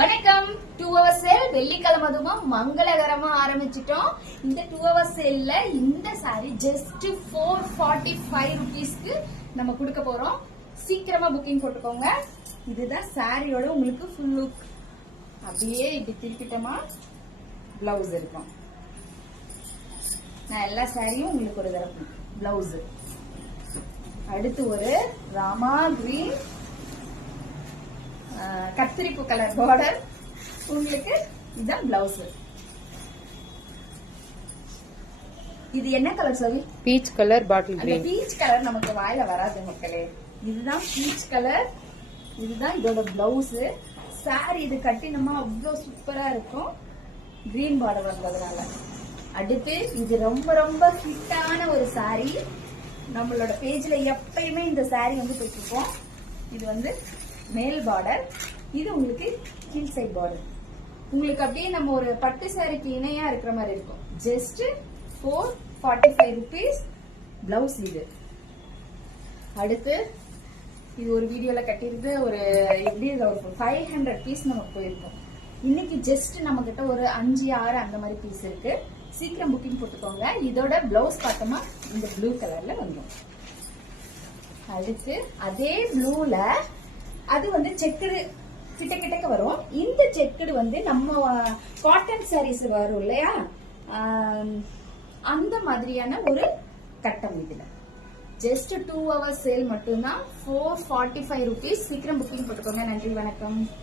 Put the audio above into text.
வணக்கம். 2 hour sale வெள்ளிக்கிழமை அதுமா மங்களகரமா ஆரம்பிச்சிட்டோம். இந்த 2 hour சேல்ல இந்த சாரி ஜஸ்ட் 445 rupeesக்கு நம்ம கொடுக்க போறோம். சீக்கிரமா புக்கிங் போட்டுக்கோங்க. இதுதான் சாரியோட உங்களுக்கு ஃபுல் லுக். அப்படியே இப்படி திருப்பிட்டோமா பிளவுஸ் இருக்கும். நான் எல்லா சாரியும் உங்களுக்கு ஒரு தடவை பிளவுஸ். அடுத்து ஒரு ராமா கிரீன் கத்திரிப்பு கலர் பார்டர். உங்களுக்கு இதுதான் பிளவுஸ். இது என்ன கலர் சொல்லி? Peach colour bottle green. Peach colour நமக்கு வாயில வராது மக்களே. இதுதான் பீச் கலர். இதுதான் இதோட பிளவுஸ். சாரி இது கட்டினமா அவ்வளவு சூப்பரா இருக்கும். கிரீன் பார்டர் வந்ததுனால. அடுத்து இது ரொம்ப ரொம்ப ஹிட்டான ஒரு சாரி. நம்மளோட பேஜ்ல எப்பயுமே இந்த சாரி வந்து போயிட்டு இது வந்து மேல் பார்டர். இது உங்களுக்கு கீழ் சைட் பார்டர். உங்களுக்கு அப்படியே நம்ம ஒரு பட்டு சாரிக்கு இணையா இருக்கிற மாதிரி இருக்கும். Just 445 rupees blouse. இது அடுத்து இது ஒரு வீடியோல கட்டியிருக்கு. ஒரு எப்படி ஒரு 500 பீஸ் நமக்கு போயிருக்கும். இன்னைக்கு ஜஸ்ட் நம்ம கிட்ட ஒரு 5-6 அந்த மாதிரி பீஸ் இருக்கு. சீக்கிரம் புக்கிங் போட்டுக்கோங்க. இதோட பிளவுஸ் பார்த்தோமா இந்த ப்ளூ கலர்ல வந்துடும். அடுத்து அதே ப்ளூல அது வந்து செக்குடு கிட்ட கிட்டக்க வரும். இந்த செக்குடு வந்து நம்ம காட்டன் சாரீஸ் வரும் இல்லையா, அந்த மாதிரியான ஒரு கட்டம். இதுல ஜஸ்ட் 2 hour சேல் மட்டும்தான் 445 rupees. சீக்கிரம் புக்கிங் போட்டுக்கோங்க. நன்றி, வணக்கம்.